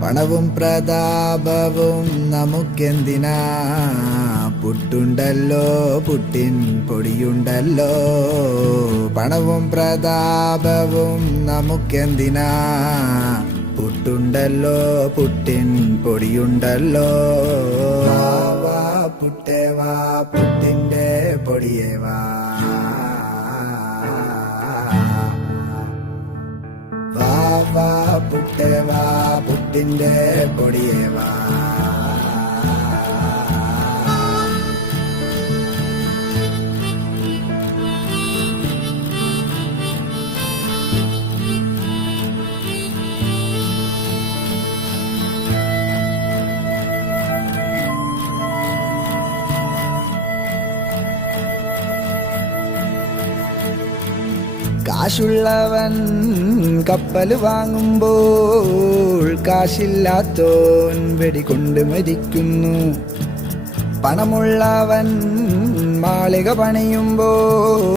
പണവും പ്രതാപവും നമുക്കെന്തിനാ, പുട്ടുണ്ടല്ലോ പുട്ടിൻ പൊടിയുണ്ടല്ലോ. പണവും പ്രതാപവും നമുക്കെന്തിനാ, പുട്ടുണ്ടല്ലോ പുട്ടിൻ പൊടിയുണ്ടല്ലോ. വാ പുട്ടേ വാ, പുട്ടിൻ്റെ പൊടിയേ വാ. വാ പുട്ടേ വാ, പുട്ടിൻ്റെ പൊടിയേ വാ. കാശുള്ളവൻ കപ്പൽ വാങ്ങുമ്പോൾ കാശില്ലാത്തോൻ വെടികൊണ്ട് മരിക്കുന്നു. പണമുള്ളവൻ മാളിക പണിയുമ്പോൾ